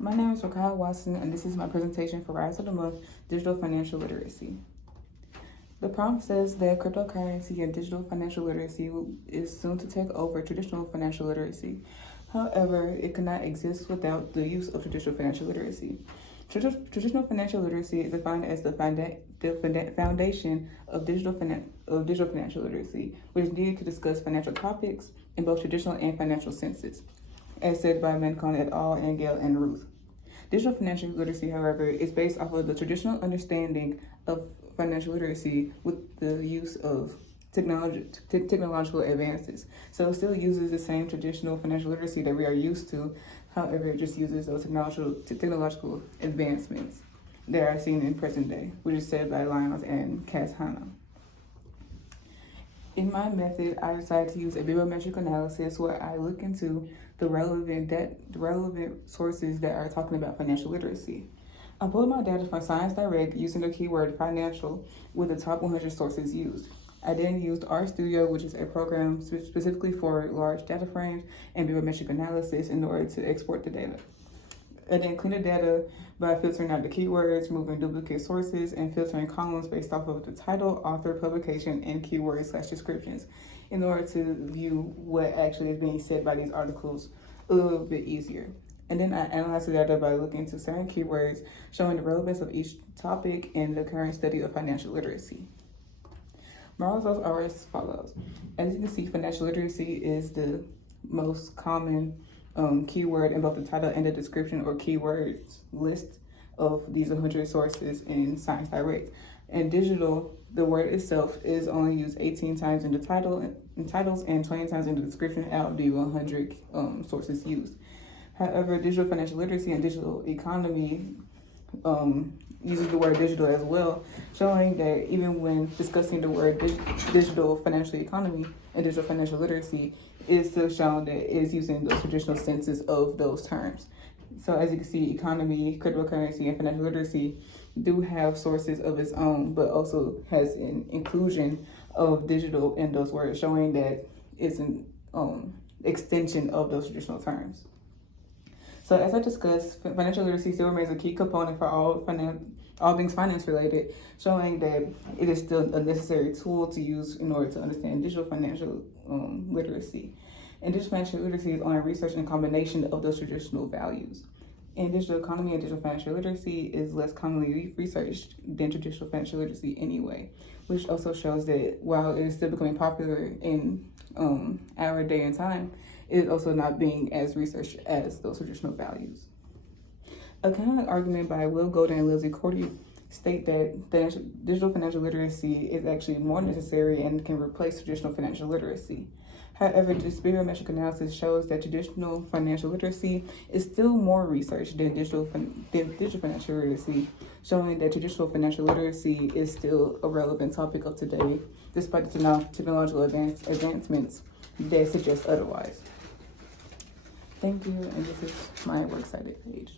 My name is Rakai Watson, and this is my presentation for Rise of the Month, Digital Financial Literacy. The prompt says that cryptocurrency and digital financial literacy is soon to take over traditional financial literacy. However, it cannot exist without the use of traditional financial literacy. Traditional financial literacy is defined as the foundation of digital financial literacy, which is needed to discuss financial topics in both traditional and financial senses, as said by Mancon et al. And Gale and Ruth. Digital financial literacy, however, is based off of the traditional understanding of financial literacy with the use of technological advances. So it still uses the same traditional financial literacy that we are used to. However, it just uses those technological advancements that are seen in present day, which is said by Lyons and Kashana. In my method, I decided to use a bibliometric analysis where I look into the relevant sources that are talking about financial literacy. I pulled my data from Science Direct using the keyword financial with the top 100 sources used. I then used RStudio, which is a program specifically for large data frames and bibliometric analysis in order to export the data. I then cleaned the data by filtering out the keywords, removing duplicate sources, and filtering columns based off of the title, author, publication, and keywords/descriptions in order to view what actually is being said by these articles a little bit easier. And then I analyzed the data by looking into certain keywords, showing the relevance of each topic in the current study of financial literacy. My results are as follows. As you can see, financial literacy is the most common keyword in both the title and the description or keywords list of these 100 sources in Science Direct. And digital, the word itself is only used 18 times in the titles and 20 times in the description out of the 100 sources used. However, digital financial literacy and digital economy uses the word digital as well, showing that even when discussing the word digital financial economy and digital financial literacy, it is still shown that it is using those traditional senses of those terms. So as you can see, economy, cryptocurrency, and financial literacy do have sources of its own, but also has an inclusion of digital in those words, showing that it's an extension of those traditional terms. So as I discussed, financial literacy still remains a key component for all things finance related, showing that it is still a necessary tool to use in order to understand digital financial literacy. And digital financial literacy is only research and combination of those traditional values. And digital economy and digital financial literacy is less commonly researched than traditional financial literacy anyway, which also shows that while it is still becoming popular in our day and time, it is also not being as researched as those traditional values. A counter argument by Will Golden and Lizzie Cordy state that digital financial literacy is actually more necessary and can replace traditional financial literacy. However, this bibliometric analysis shows that traditional financial literacy is still more researched than digital financial literacy, showing that traditional financial literacy is still a relevant topic of today, despite the technological advancements that suggest otherwise. Thank you, and this is my works cited page.